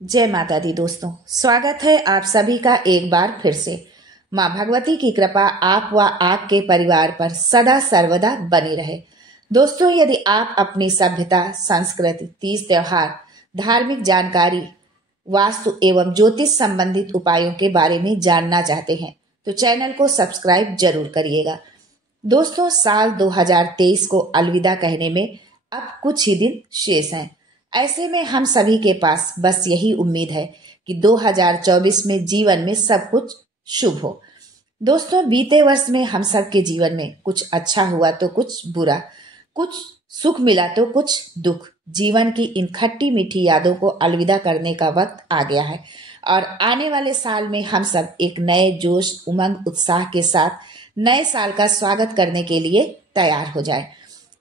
जय माता दी दोस्तों, स्वागत है आप सभी का एक बार फिर से। माँ भगवती की कृपा आप व आपके परिवार पर सदा सर्वदा बनी रहे। दोस्तों, यदि आप अपनी सभ्यता, संस्कृति, तीज त्योहार, धार्मिक जानकारी, वास्तु एवं ज्योतिष संबंधित उपायों के बारे में जानना चाहते हैं तो चैनल को सब्सक्राइब जरूर करिएगा। दोस्तों, साल 2023 को अलविदा कहने में अब कुछ ही दिन शेष हैं। ऐसे में हम सभी के पास बस यही उम्मीद है कि 2024 में जीवन में सब कुछ शुभ हो। दोस्तों, बीते वर्ष में हम सब के जीवन में कुछ अच्छा हुआ तो कुछ बुरा, कुछ सुख मिला तो कुछ दुख। जीवन की इन खट्टी मीठी यादों को अलविदा करने का वक्त आ गया है और आने वाले साल में हम सब एक नए जोश, उमंग, उत्साह के साथ नए साल का स्वागत करने के लिए तैयार हो जाए।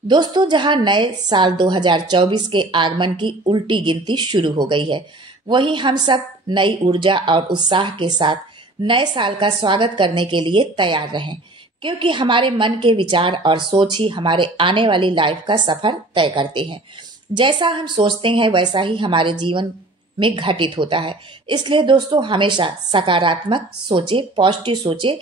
दोस्तों, जहां नए साल 2024 के आगमन की उल्टी गिनती शुरू हो गई है, वहीं हम सब नई ऊर्जा और उत्साह के साथ नए साल का स्वागत करने के लिए तैयार रहें, क्योंकि हमारे मन के विचार और सोच ही हमारे आने वाली लाइफ का सफर तय करते हैं। जैसा हम सोचते हैं वैसा ही हमारे जीवन में घटित होता है। इसलिए दोस्तों, हमेशा सकारात्मक सोचे, पॉजिटिव सोचे।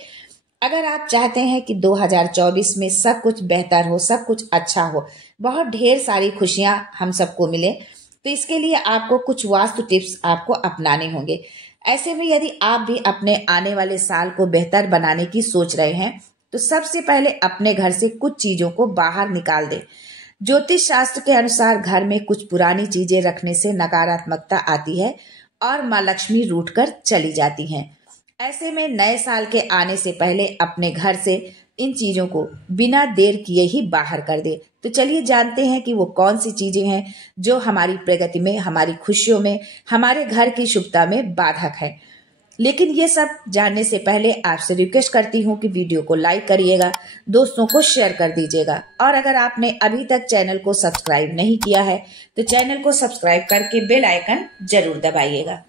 अगर आप चाहते हैं कि 2024 में सब कुछ बेहतर हो, सब कुछ अच्छा हो, बहुत ढेर सारी खुशियां हम सबको मिले, तो इसके लिए आपको कुछ वास्तु टिप्स आपको अपनाने होंगे। ऐसे में यदि आप भी अपने आने वाले साल को बेहतर बनाने की सोच रहे हैं तो सबसे पहले अपने घर से कुछ चीजों को बाहर निकाल दें। ज्योतिष शास्त्र के अनुसार घर में कुछ पुरानी चीजें रखने से नकारात्मकता आती है और माँ लक्ष्मी रूठ कर चली जाती हैं। ऐसे में नए साल के आने से पहले अपने घर से इन चीजों को बिना देर किए ही बाहर कर दे। तो चलिए जानते हैं कि वो कौन सी चीजें हैं जो हमारी प्रगति में, हमारी खुशियों में, हमारे घर की शुभता में बाधक है। लेकिन ये सब जानने से पहले आपसे रिक्वेस्ट करती हूँ कि वीडियो को लाइक करिएगा, दोस्तों को शेयर कर दीजिएगा और अगर आपने अभी तक चैनल को सब्सक्राइब नहीं किया है तो चैनल को सब्सक्राइब करके बेल आइकन जरूर दबाइएगा।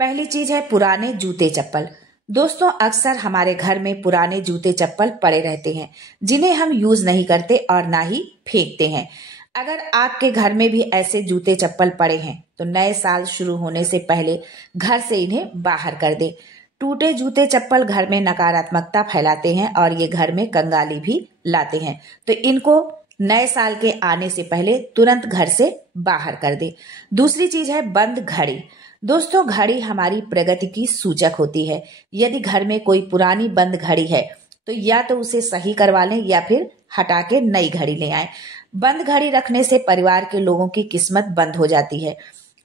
पहली चीज है पुराने जूते चप्पल। दोस्तों, अक्सर हमारे घर में पुराने जूते चप्पल पड़े रहते हैं जिन्हें हम यूज नहीं करते और ना ही फेंकते हैं। अगर आपके घर में भी ऐसे जूते चप्पल पड़े हैं तो नए साल शुरू होने से पहले घर से इन्हें बाहर कर दें। टूटे जूते चप्पल घर में नकारात्मकता फैलाते हैं और ये घर में कंगाली भी लाते हैं, तो इनको नए साल के आने से पहले तुरंत घर से बाहर कर दें। दूसरी चीज है बंद घड़ी। दोस्तों, घड़ी हमारी प्रगति की सूचक होती है। यदि घर में कोई पुरानी बंद घड़ी है तो या तो उसे सही करवा लें या फिर हटा के नई घड़ी ले आएं। बंद घड़ी रखने से परिवार के लोगों की किस्मत बंद हो जाती है।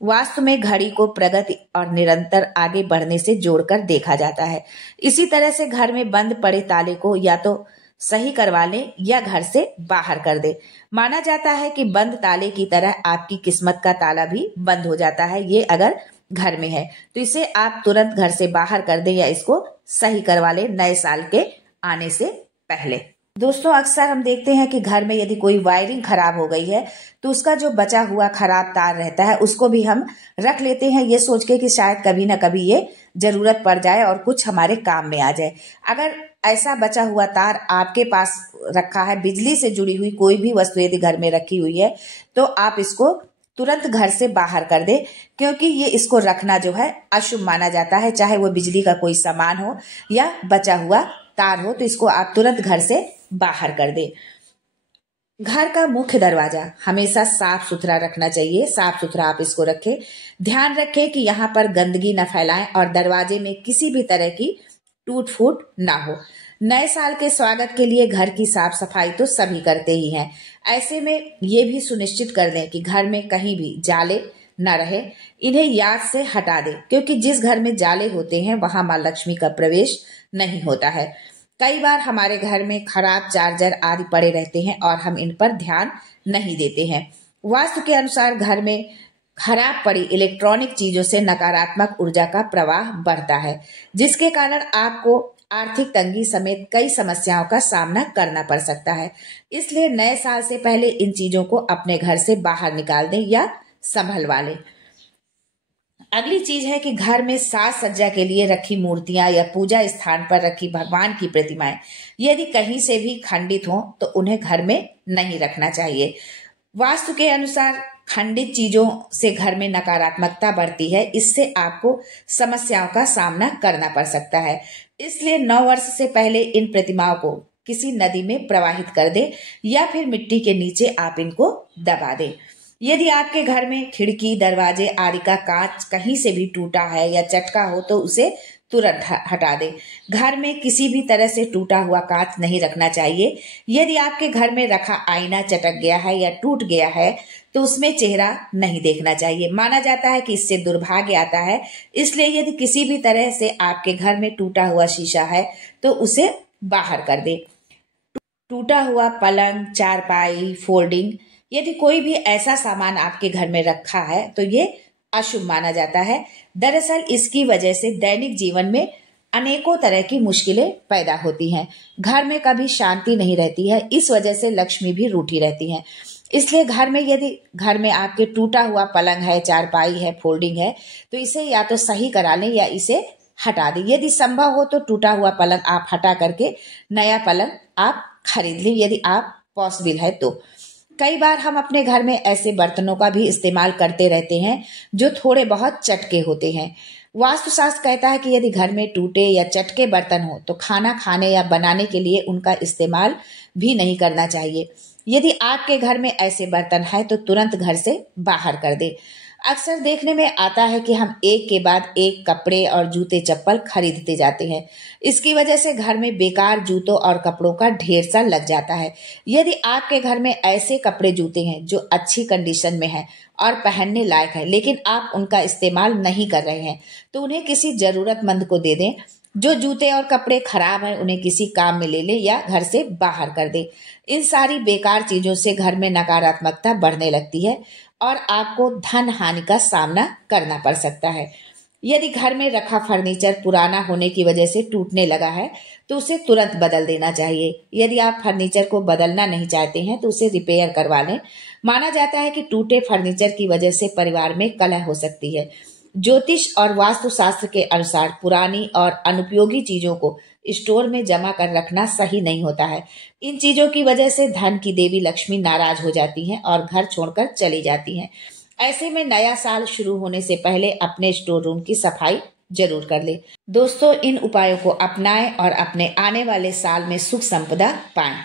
वास्तु में घड़ी को प्रगति और निरंतर आगे बढ़ने से जोड़कर देखा जाता है। इसी तरह से घर में बंद पड़े ताले को या तो सही करवा लें या घर से बाहर कर दे। माना जाता है कि बंद ताले की तरह आपकी किस्मत का ताला भी बंद हो जाता है। ये अगर घर में है तो इसे आप तुरंत घर से बाहर कर दें या इसको सही करवा लें नए साल के आने से पहले। दोस्तों, अक्सर हम देखते हैं कि घर में यदि कोई वायरिंग खराब हो गई है तो उसका जो बचा हुआ खराब तार रहता है उसको भी हम रख लेते हैं, ये सोच के कि शायद कभी ना कभी ये जरूरत पड़ जाए और कुछ हमारे काम में आ जाए। अगर ऐसा बचा हुआ तार आपके पास रखा है, बिजली से जुड़ी हुई कोई भी वस्तु यदि घर में रखी हुई है तो आप इसको तुरंत घर से बाहर कर दे, क्योंकि ये इसको रखना जो है अशुभ माना जाता है। चाहे वो बिजली का कोई सामान हो या बचा हुआ तार हो, तो इसको आप तुरंत घर से बाहर कर दे। घर का मुख्य दरवाजा हमेशा साफ सुथरा रखना चाहिए। साफ सुथरा आप इसको रखें। ध्यान रखें कि यहाँ पर गंदगी न फैलाएं और दरवाजे में किसी भी तरह की टूट फूट ना हो। नए साल के स्वागत के लिए घर की साफ सफाई तो सभी करते ही हैं। ऐसे में ये भी सुनिश्चित कर दें कि घर में कहीं भी जाले न रहे, इन्हें याद से हटा दें, क्योंकि जिस घर में जाले होते हैं वहां माँ लक्ष्मी का प्रवेश नहीं होता है। कई बार हमारे घर में खराब चार्जर आदि पड़े रहते हैं और हम इन पर ध्यान नहीं देते हैं। वास्तु के अनुसार घर में खराब पड़ी इलेक्ट्रॉनिक चीजों से नकारात्मक ऊर्जा का प्रवाह बढ़ता है, जिसके कारण आपको आर्थिक तंगी समेत कई समस्याओं का सामना करना पड़ सकता है। इसलिए नए साल से पहले इन चीजों को अपने घर से बाहर निकाल दें या संभलवा लें। अगली चीज है कि घर में साज सज्जा के लिए रखी मूर्तियां या पूजा स्थान पर रखी भगवान की प्रतिमाएं यदि कहीं से भी खंडित हों तो उन्हें घर में नहीं रखना चाहिए। वास्तु के अनुसार खंडित चीजों से घर में नकारात्मकता बढ़ती है, इससे आपको समस्याओं का सामना करना पड़ सकता है। इसलिए नव वर्ष से पहले इन प्रतिमाओं को किसी नदी में प्रवाहित कर दे या फिर मिट्टी के नीचे आप इनको दबा दें। यदि आपके घर में खिड़की, दरवाजे आदि का कांच कहीं से भी टूटा है या चटका हो तो उसे तुरंत हटा दें। घर में किसी भी तरह से टूटा हुआ कांच नहीं रखना चाहिए। यदि आपके घर में रखा आईना चटक गया है या टूट गया है तो उसमें चेहरा नहीं देखना चाहिए। माना जाता है कि इससे दुर्भाग्य आता है। इसलिए यदि किसी भी तरह से आपके घर में टूटा हुआ शीशा है तो उसे बाहर कर दें। टूटा हुआ पलंग, चारपाई, फोल्डिंग, यदि कोई भी ऐसा सामान आपके घर में रखा है तो ये अशुभ माना जाता है। दरअसल इसकी वजह से दैनिक जीवन में अनेकों तरह की मुश्किलें पैदा होती हैं। घर में कभी शांति नहीं रहती है, इस वजह से लक्ष्मी भी रूठी रहती हैं। इसलिए यदि घर में आपके टूटा हुआ पलंग है, चारपाई है, फोल्डिंग है तो इसे या तो सही करा लें या इसे हटा दें। यदि संभव हो तो टूटा हुआ पलंग आप हटा करके नया पलंग आप खरीद लें, यदि आप पॉसिबल है तो। कई बार हम अपने घर में ऐसे बर्तनों का भी इस्तेमाल करते रहते हैं जो थोड़े बहुत चटके होते हैं। वास्तुशास्त्र कहता है कि यदि घर में टूटे या चटके बर्तन हो तो खाना खाने या बनाने के लिए उनका इस्तेमाल भी नहीं करना चाहिए। यदि आपके घर में ऐसे बर्तन है तो तुरंत घर से बाहर कर दें। अक्सर देखने में आता है कि हम एक के बाद एक कपड़े और जूते चप्पल खरीदते जाते हैं। इसकी वजह से घर में बेकार जूतों और कपड़ों का ढेर सा लग जाता है। यदि आपके घर में ऐसे कपड़े जूते हैं जो अच्छी कंडीशन में हैं और पहनने लायक है लेकिन आप उनका इस्तेमाल नहीं कर रहे हैं तो उन्हें किसी जरूरतमंद को दे दें। जो जूते और कपड़े खराब हैं उन्हें किसी काम में ले लें या घर से बाहर कर दें। इन सारी बेकार चीजों से घर में नकारात्मकता बढ़ने लगती है और आपको धन हानि का सामना करना पड़ सकता है। यदि घर में रखा फर्नीचर पुराना होने की वजह से टूटने लगा है तो उसे तुरंत बदल देना चाहिए। यदि आप फर्नीचर को बदलना नहीं चाहते हैं तो उसे रिपेयर करवा लें। माना जाता है कि टूटे फर्नीचर की वजह से परिवार में कलह हो सकती है। ज्योतिष और वास्तुशास्त्र के अनुसार पुरानी और अनुपयोगी चीजों को स्टोर में जमा कर रखना सही नहीं होता है। इन चीजों की वजह से धन की देवी लक्ष्मी नाराज हो जाती हैं और घर छोड़कर चली जाती हैं। ऐसे में नया साल शुरू होने से पहले अपने स्टोर रूम की सफाई जरूर कर ले। दोस्तों, इन उपायों को अपनाएं और अपने आने वाले साल में सुख संपदा पाएं।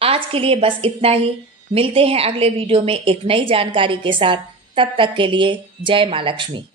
आज के लिए बस इतना ही। मिलते हैं अगले वीडियो में एक नई जानकारी के साथ। तब तक के लिए जय मां लक्ष्मी।